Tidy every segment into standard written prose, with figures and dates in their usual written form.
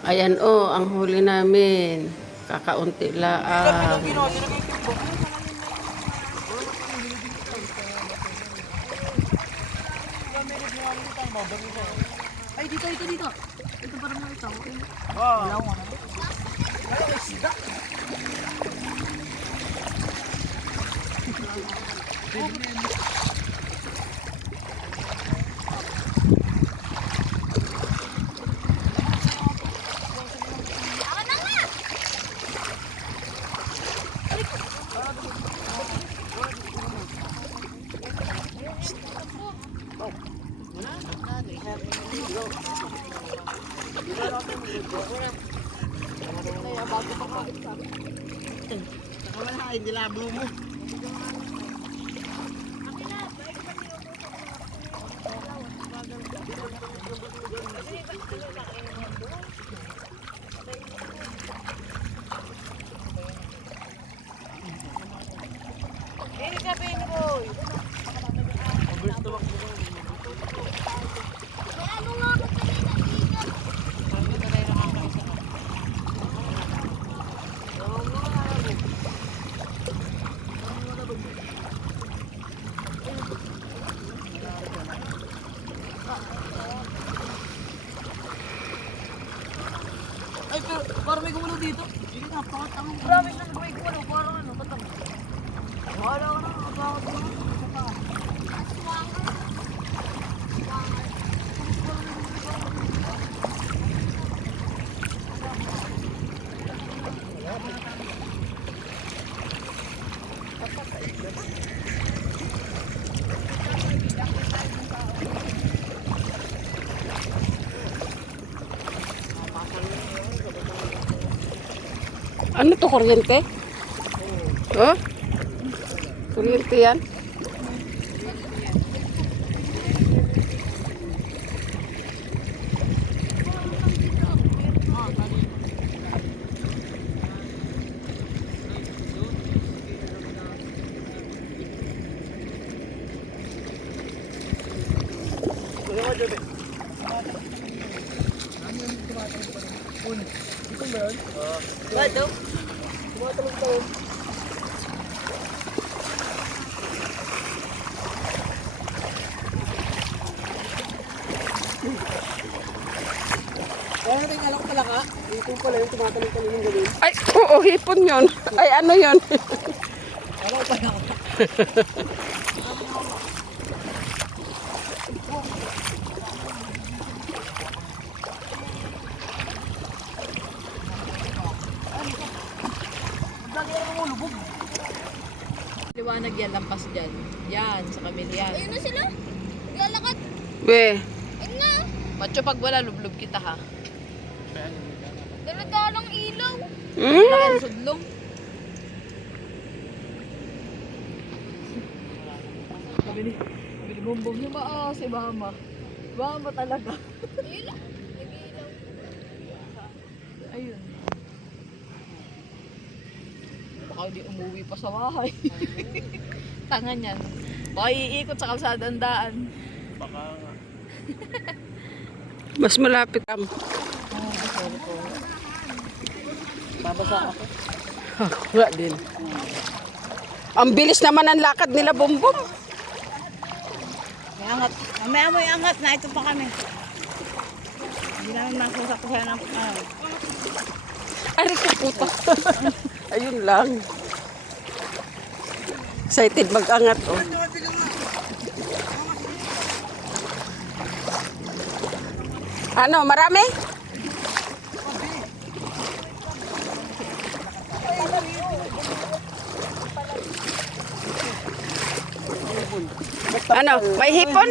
Ayan ang huli namin. Kakaunti lang. Ay, dito. Ito parang mga ito. Wow. Hindi lablo mo. Ini ka, Benny Boy. Ay, pero parang may gumano dito. Hindi nga, pakatang. Promise na may gumano. Parang ano, patang. Wala ka na, bakit mo? Ano to, kuryente? Oh? Kuryente yan? Bato? Kaya natin alam ko pala ka. Ito pala yung tumatalong-talong yung galing. Ay, oo, hipon yun. Ay, ano yun? Alam ko pala ka. Liwanag yan, lampas dyan. Yan, sa kamilyan. Ayun na sila. Naglalakad. We, Ayun na. Macho, pag wala, lublub kita ha. Daladalang ilaw. Laki ng sudlong. Kabili bumbong niya ba? Si Mama. Mama talaga. Ayun na. Nag-ilaw. Ayun. Baka hindi umuwi pa sa bahay. Tanga niyan. Baka iikot sa kalsada ang daan. Baka nga. mas malapit am. Babasa ako. Wala din. Ang bilis naman ang lakad nila, Bumbum. May angat. Mamaya mo yung angat na ito pa kami. Hindi namin makusakuhan ng Ari ko puta. Ayun lang. Excited mag-angat, oh. Ano, marami? Ano, may hipon?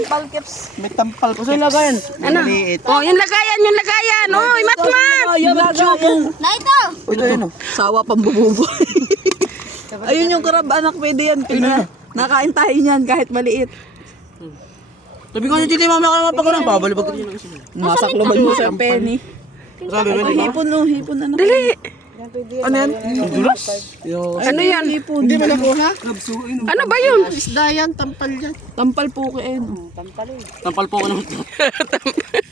May tampal ko. Saan lagayan? Ano? Oh, yung lagayan. Oy, matmat! Na ito. Ito yun o. sawa pambububo. Ayun yung karab anak, pwede yan. Nakain tayo niyan kahit maliit. Sabi ko nyo, mamaya ka naman pagkarang. Babalibag ko yun. Masakloban mo sa penny. Sabi ko, Hipon no, hipon na. Dali. Ano yan? Dulas? Ano yan? Hindi mo nakuha? Ano ba yun? Isda yan, tampal yan. Tampal po kayo. Tampal po ako naman ito.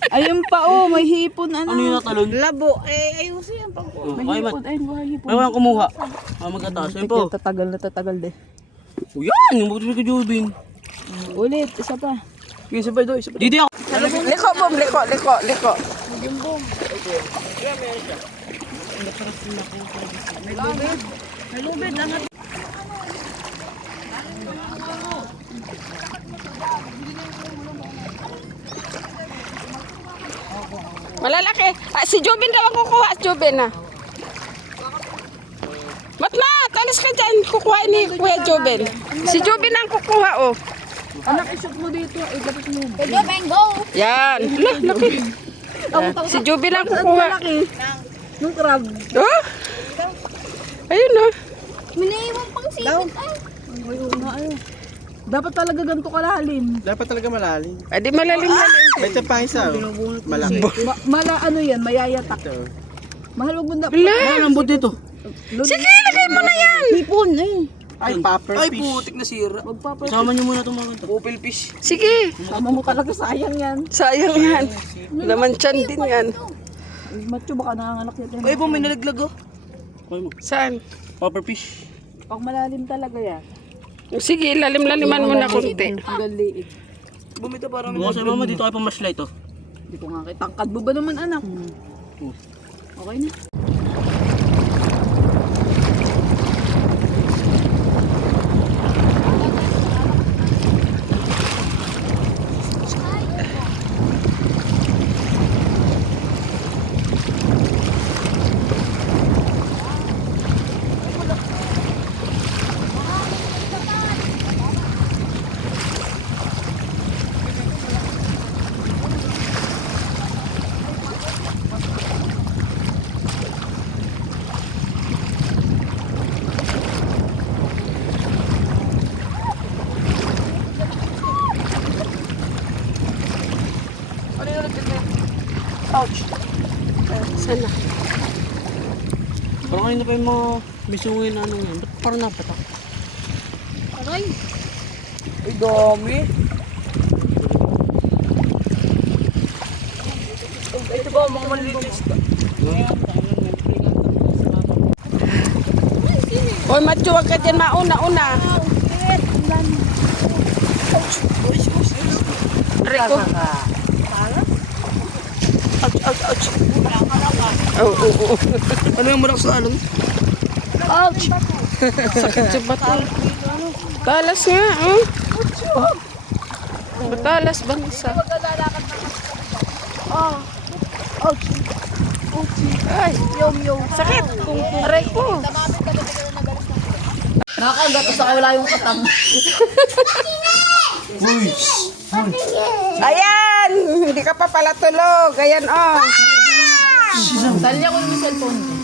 Ayun pa oh, may hipon ano. Ano yung natalon? Labo, ayusin yan pag Oh, May ay, hipon, ayun buhay hipon. May walang kumuha. Magkataas. Ayun po. Tatagal din. O yan, yung bukas ko Jubin. Ulit, isa pa. Isa pa ito, isa pa. Didi ako. Liko, Bom. Liko. May lubid, angat. Malalaki. Si Jubin daw ang kukuha. Jubin na. Matmat, alis ka dyan. Kukuha ni Kuya Jubin. Si Jubin ang kukuha, oh. Anak, isok mo dito. Eh, dapat mo. Pwede ba yung go? Yan. Laki. Si Jubin ang kukuha. Nung crab. Oh? Ayun, oh. Minaiwan pang sipit. Ay, Ayun nga ayun. Dapat talaga ganito kalalim. Dapat talaga malalim. Adi malalim. May ito pa isa. Malaki. Ano yan, mayayatak. Mahal wag mo na. Ay, lambot dito. Sige, lagay mo na yan. Hipon, ayun. Ay, popper Ay, fish. putik na sira. Magpapa. Isama niyo muna itong mga ganito. Pupil fish. Sige. Sama mo talaga, sayang yan. Sayang yan. Laman tiyan din yan. Macho, baka nanganganak yan. Ay, po, may nalaglag oh. Ay mo. Saan? Popper fish. Pag malalim talaga yan. Sige, lalim-laliman mo na konti. Hanggang liig. Bumita parang may sa mama dito kayo pa flashlight oh. Hindi ko nga kita. Tangkad mo ba naman, anak? Okay na. Sana. Parang kanina pa yung mga misungin na ano yan. Ba't parang napatak? aray. Ay, dami. Ito ba mga malilitis? Hoy, Macho, wag ka dyan mauna-una. Rico. Ouch. Oh. Ano yung malak sa alon? Ouch. Sakit sa bato. Talas nga, oh. Batalas bansa. Ay, sakit. Aray ko. Nakakagat sa wala yung katang. Uy! Ayan! Hindi ka pa pala tulog. Ayan, oh. Talya ko yung cellphone.